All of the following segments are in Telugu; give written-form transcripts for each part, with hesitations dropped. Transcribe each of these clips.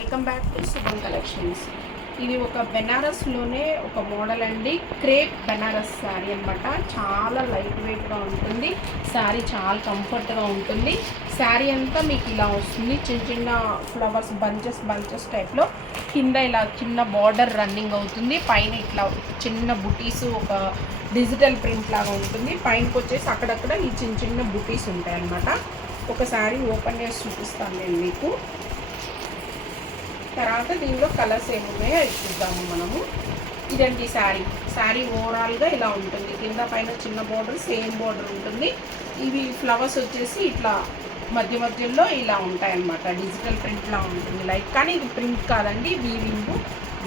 వెల్కమ్ బ్యాక్ టు శుభం కలెక్షన్స్. ఇది ఒక బెనారస్లోనే ఒక మోడల్ అండి. క్రేప్ బెనారస్ శారీ అనమాట. చాలా లైట్ వెయిట్గా ఉంటుంది. శారీ చాలా కంఫర్ట్గా ఉంటుంది. శారీ అంతా మీకు ఇలా వస్తుంది. చిన్న చిన్న ఫ్లవర్స్ బంచెస్ టైప్లో కింద ఇలా చిన్న బార్డర్ రన్నింగ్ అవుతుంది. పైన ఇట్లా చిన్న బుటీస్ ఒక డిజిటల్ ప్రింట్ లాగా ఉంటుంది. పైనకి వచ్చేసి అక్కడక్కడ ఈ చిన్న బుటీస్ ఉంటాయి అన్నమాట. ఒక శారీ ఓపెన్ చేసి చూపిస్తాను నేను మీకు. తర్వాత దీనిలో కలర్స్ ఏమున్నాయో అది చూద్దాము మనము. ఇదండి శారీ ఓవరాల్గా ఇలా ఉంటుంది. కింద పైన చిన్న బార్డర్ సేమ్ బార్డర్ ఉంటుంది. ఇవి ఫ్లవర్స్ వచ్చేసి ఇట్లా మధ్యలో ఇలా ఉంటాయన్నమాట. డిజిటల్ ప్రింట్లా ఉంటుంది లైక్, కానీ ఇది ప్రింట్ కాదండి, weaving.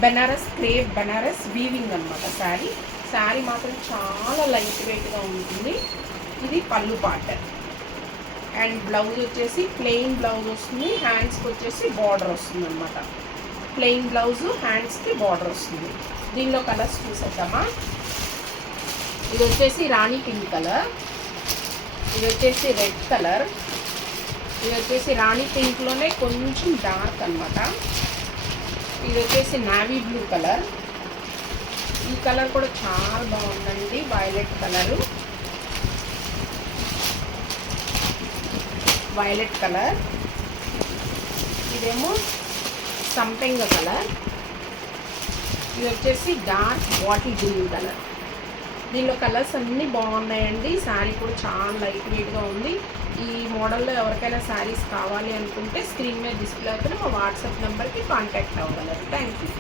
Banaras crepe Banaras weaving అనమాట. శారీ మాత్రం చాలా లైట్ వెయిట్గా ఉంటుంది. ఇది పళ్ళు పార్ట్ అండ్ బ్లౌజ్ వచ్చేసి ప్లెయిన్ బ్లౌజ్ వస్తుంది. హ్యాండ్స్కి వచ్చేసి బార్డర్ వస్తుంది అనమాట. ప్లెయిన్ బ్లౌజు, హ్యాండ్స్కి బార్డర్ వస్తుంది. దీనిలో కలర్స్ చూసేద్దామా. ఇది వచ్చేసి రాణి పింక్ కలర్, ఇది వచ్చేసి రెడ్ కలర్, ఇది వచ్చేసి రాణి పింక్లోనే కొంచెం డార్క్ అనమాట. ఇది వచ్చేసి నావీ బ్లూ కలర్. ఈ కలర్ కూడా చాలా బాగుందండి, వైలెట్ కలరు. వైలెట్ కలర్, ఇదేమో సంపెంగ కలర్, ఇది వచ్చేసి డార్క్ బాటిల్ గ్రీన్ కలర్. దీనిలో కలర్స్ అన్నీ బాగున్నాయండి. శారీ కూడా చాలా లైట్ వెయిట్గా ఉంది. ఈ మోడల్లో ఎవరికైనా శారీస్ కావాలి అనుకుంటే స్క్రీన్ మీద డిస్ప్లే అవుతున్న మా వాట్సాప్ నెంబర్కి కాంటాక్ట్ అవ్వగలరు. Thank you.